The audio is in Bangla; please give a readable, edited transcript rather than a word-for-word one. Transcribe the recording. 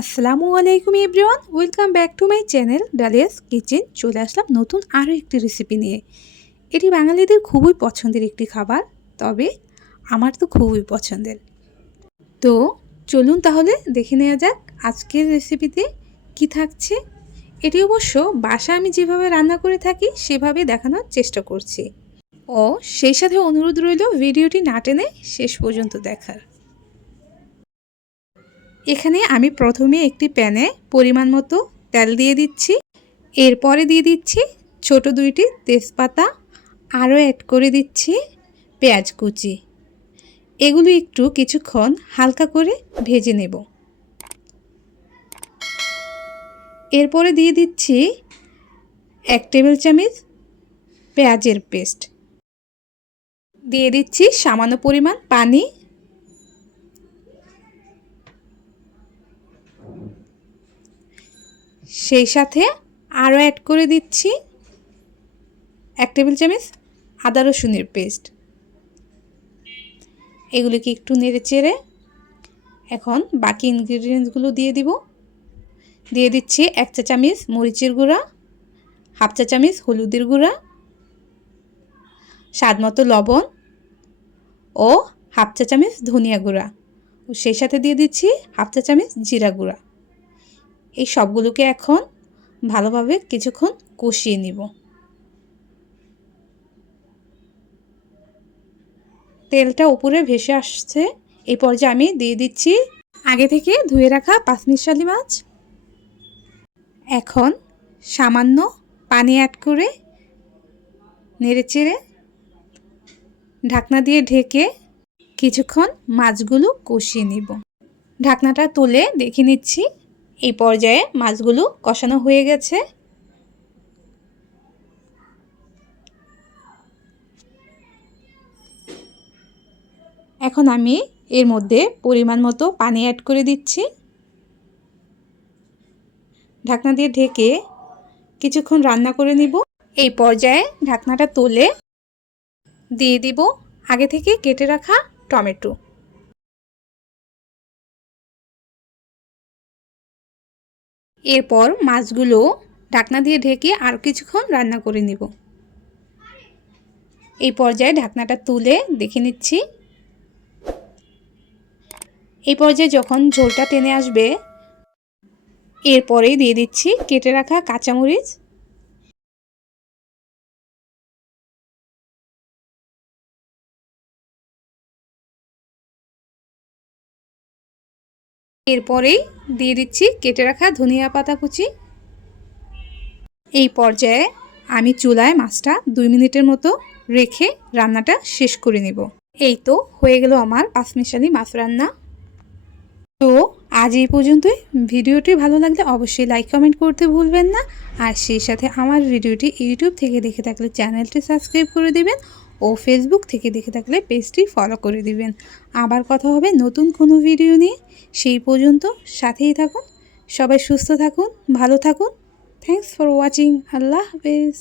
আসসালামু আলাইকুম everyone, welcome back to my channel Dalia's kitchen. চলে আসলাম নতুন আরও একটি রেসিপি নিয়ে। এটি বাঙালিদের খুবই পছন্দের একটি খাবার, তবে আমার তো খুবই পছন্দের। তো চলুন তাহলে দেখে নেওয়া যাক আজকের রেসিপিতে কি থাকছে। এটি অবশ্য বাসা আমি যেভাবে রান্না করে থাকি সেভাবে দেখানোর চেষ্টা করছি, ও সেই সাথে অনুরোধ রইল ভিডিওটি না টেনে শেষ পর্যন্ত দেখার। এখানে আমি প্রথমে একটি প্যানে পরিমাণ মতো তেল দিয়ে দিচ্ছি, এরপরে দিয়ে দিচ্ছি ছোট দুইটি তেজপাতা, আরও অ্যাড করে দিচ্ছি পেঁয়াজ কুচি। এগুলো একটু কিছুক্ষণ হালকা করে ভেজে নেব। এরপরে দিয়ে দিচ্ছি 1 টেবিল চামচ পেঁয়াজের পেস্ট, দিয়ে দিচ্ছি সামান্য পরিমাণ পানি, সেই সাথে আরও অ্যাড করে দিচ্ছি 1 টেবিল চামচ আদা রসুনের পেস্ট। এগুলিকে একটু নেড়ে চেড়ে এখন বাকি ইনগ্রিডিয়েন্টসগুলো দিয়ে দিব। দিয়ে দিচ্ছি 1 চা চামচ মরিচের গুঁড়া, 1/2 চা চামচ হলুদের গুঁড়া, স্বাদ মতো লবণ ও 1/2 চা চামচ ধনিয়া গুঁড়া, সেই সাথে দিয়ে দিচ্ছি 1/2 চা চামচ জিরা গুঁড়া। এই সবগুলোকে এখন ভালোভাবে কিছুক্ষণ কষিয়ে নিব। তেলটা উপরে ভেসে আসছে, এই পর্যায়ে আমি দিয়ে দিচ্ছি আগে থেকে ধুয়ে রাখা পাঁচমিশালি মাছ। এখন সামান্য পানি অ্যাড করে নেড়েচেড়ে ঢাকনা দিয়ে ঢেকে কিছুক্ষণ মাছগুলো কষিয়ে নিব। ঢাকনাটা তুলে দেখে নিচ্ছি, এই পর্যায়ে মাছগুলো কষানো হয়ে গেছে। এখন আমি এর মধ্যে পরিমাণ মতো পানি অ্যাড করে দিচ্ছি। ঢাকনা দিয়ে ঢেকে কিছুক্ষণ রান্না করে নিব। এই পর্যায়ে ঢাকনাটা তুলে দিয়ে দিব আগে থেকে কেটে রাখা টমেটো। এরপর মাছগুলো ঢাকনা দিয়ে ঢেকে আর কিছুক্ষণ রান্না করে নিব। এই পর্যায়ে ঢাকনাটা তুলে দেখে নিচ্ছি। এই পর্যায়ে যখন ঝোলটা টেনে আসবে, এরপরেই দিয়ে দিচ্ছি কেটে রাখা কাঁচামরিচ, এরপরেই দিয়ে দিচ্ছি কেটে রাখা ধনিয়া পাতা কুচি। এই পর্যায়ে আমি চুলায় মাছটা 2 মিনিটের মতো রেখে রান্নাটা শেষ করে নেব। এই তো হয়ে গেল আমার পাঁচমিশালি মাছ রান্না। তো আজ এই পর্যন্তই। ভিডিওটি ভালো লাগলে অবশ্যই লাইক কমেন্ট করতে ভুলবেন না, আর সেই সাথে আমার ভিডিওটি ইউটিউব থেকে দেখে থাকলে চ্যানেলটি সাবস্ক্রাইব করে দেবেন ও ফেসবুক থেকে দেখে থাকলে পেজটি ফলো করে দিবেন। আবার কথা হবে নতুন কোনো ভিডিও নিয়ে, সেই পর্যন্ত সাথেই থাকুন। সবাই সুস্থ থাকুন, ভালো থাকুন। Thanks for watching. আল্লাহ হাফেজ।